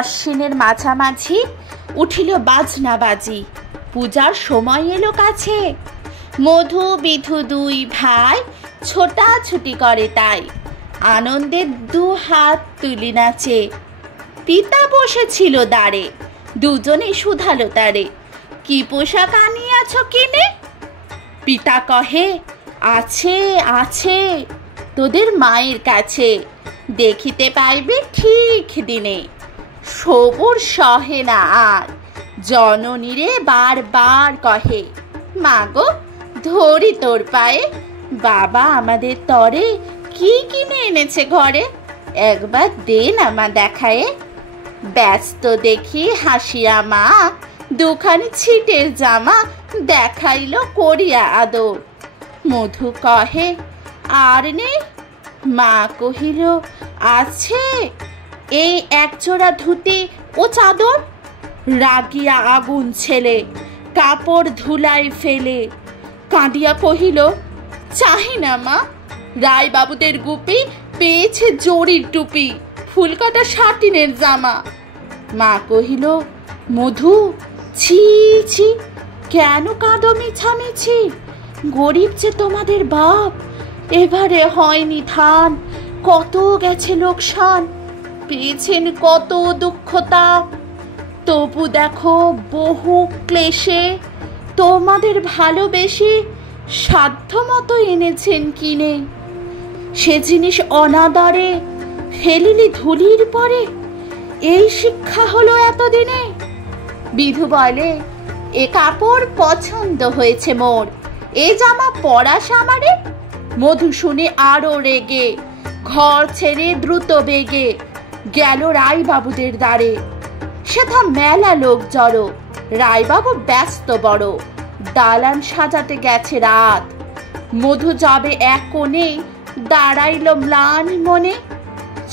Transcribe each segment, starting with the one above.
আশ্বিনের মাঝামাঝি উঠিল বাজনা বাজি, পূজার সময় এলো কাছে। মধু বিধু দুই ভাই ছোটাছুটি করে তাই, আনন্দের দু হাত তুলি নাচে। পিতা বসেছিল দাঁড়ে, দুজনে শুধালো তারে, কি পোশাক আনিয়াছ কিনে? পিতা কহে, আছে আছে তোদের মায়ের কাছে, দেখিতে পাইবে ঠিক দিনে। সবুর সহে না আর, জননীরে বারবার কহে, মাগো ধরি তোর পায়ে, বাবা আমাদের তরে কি কিনে এনেছে ঘরে, একবার দে না মা দেখায়ে। ব্যস্ত দেখি হাসিয়া মা, দুখানি ছিটের জামা দেখাইল করিয়া আদর। মধু কহে, আর নেই? মা কহিল, আছে এই একজোড়া ধুতি ও চাদর। রাগিয়া আগুন ছেলে কাপড় ধুলাই ফেলে, কাঁদিয়া কহিল, চাহি না মা, রায়বাবুদের গুপি পেয়েছে জরির টুপি, ফুলকাটা সাটিনের জামা। মা কহিল, মধু ছি ছি, কেন কাঁদো মিছামিছি? গরিব যে তোমাদের বাপ, এবারে হয়নি ধান, কত গেছে লোকসান, পেয়েছেন কত দুঃখ তাপ। তবু দেখো বহু ক্লেশে তোমাদের ভালোবেসে সাধ্য মতো এনেছেন কিনে। সে জিনিস অনাদরে ফেলিলি ধুলির পরে, এই শিক্ষা হলো এতদিনে। বিধু বলে, এ কাপড় পছন্দ হয়েছে মোর, এ জামা পরাস আমারে। মধু শুনে আরো রেগে ঘর ছেড়ে দ্রুত বেগে গেল রায়বাবুদের দ্বারে। সেথা মেলা লোক জড়ো, রায়বাবু ব্যস্ত বড়, দালান সাজাতে গেছে রাত। মধু যাবে এক কোণে, দাঁড়াইল ম্লান মনে,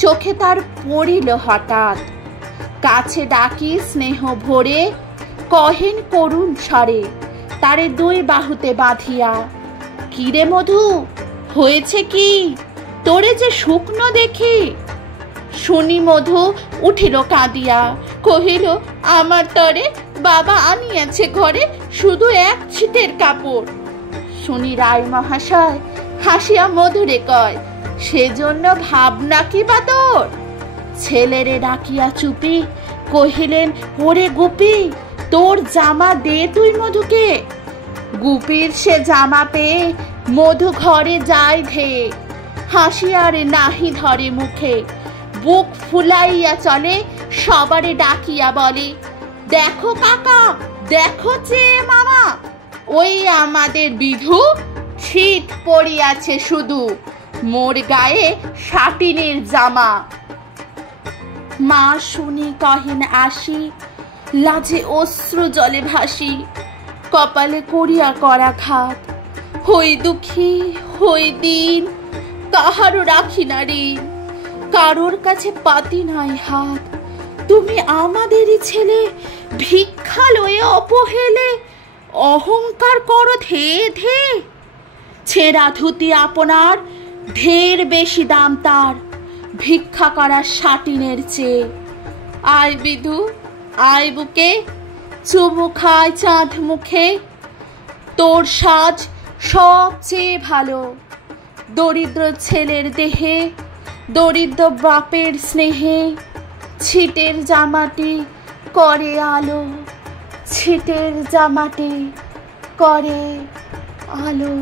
চোখে তার পড়িল হঠাৎ। কাছে ডাকি স্নেহ ভরে, কহেন করুণ স্বরে, তারে দুই বাহুতে বাঁধিয়া, কিরে মধু হয়েছে কি, তোরে যে শুকনো দেখি। শুনি মধু উঠিল কাঁদিয়া, কহিল, আমার তরে বাবা আনিয়াছে ঘরে শুধু এক ছিটের কাপড়। শুনি রায় মহাশয় হাসিয়া মধুরে কয়, সেজন্য ভাবনা কি বা তোর? ছেলেরে ডাকিয়া চুপি কহিলেন, ওরে গুপি, তোর জামা দে তুই মধুকে। গুপির সে জামা পেয়ে মধু ঘরে যায় ধেয়ে, হাসিয়ারে নাহি ধরে মুখে, বুক ফুলাইয়া চলে সবারে ডাকিয়া বলে, দেখো কাকা, দেখো চেয়ে মামা, ওই আমাদের বিধু ছিট পড়িয়াছে শুধু, মোর গায়ে সাটিনের জামা। মা শুনি কহেন আসি, লাজে অশ্রু জলে ভাসি, কপালে করিয়া করাঘাত। হই দুঃখী হই দিন, কাহারও রাখি না ঋণ, কারোর কাছে পাতি নাই হাত। তুমি আমাদেরই ছেলে, ভিক্ষা লয়ে অপহেলে, অহংকার করো ধে ধে। ছেঁড়া ধুতি আপনার, ঢের বেশি দাম তার, ভিক্ষা করা সাটিনের চেয়ে। আয় বিধু আয় বুকে, চুমু খায় চাঁদ মুখে, তোর সাজ সবচেয়ে ভালো। দরিদ্র ছেলের দেহে, দরিদ্র বাপের স্নেহে, ছিটের জামাটি করে আলো, ছিটের জামাটি করে আলো।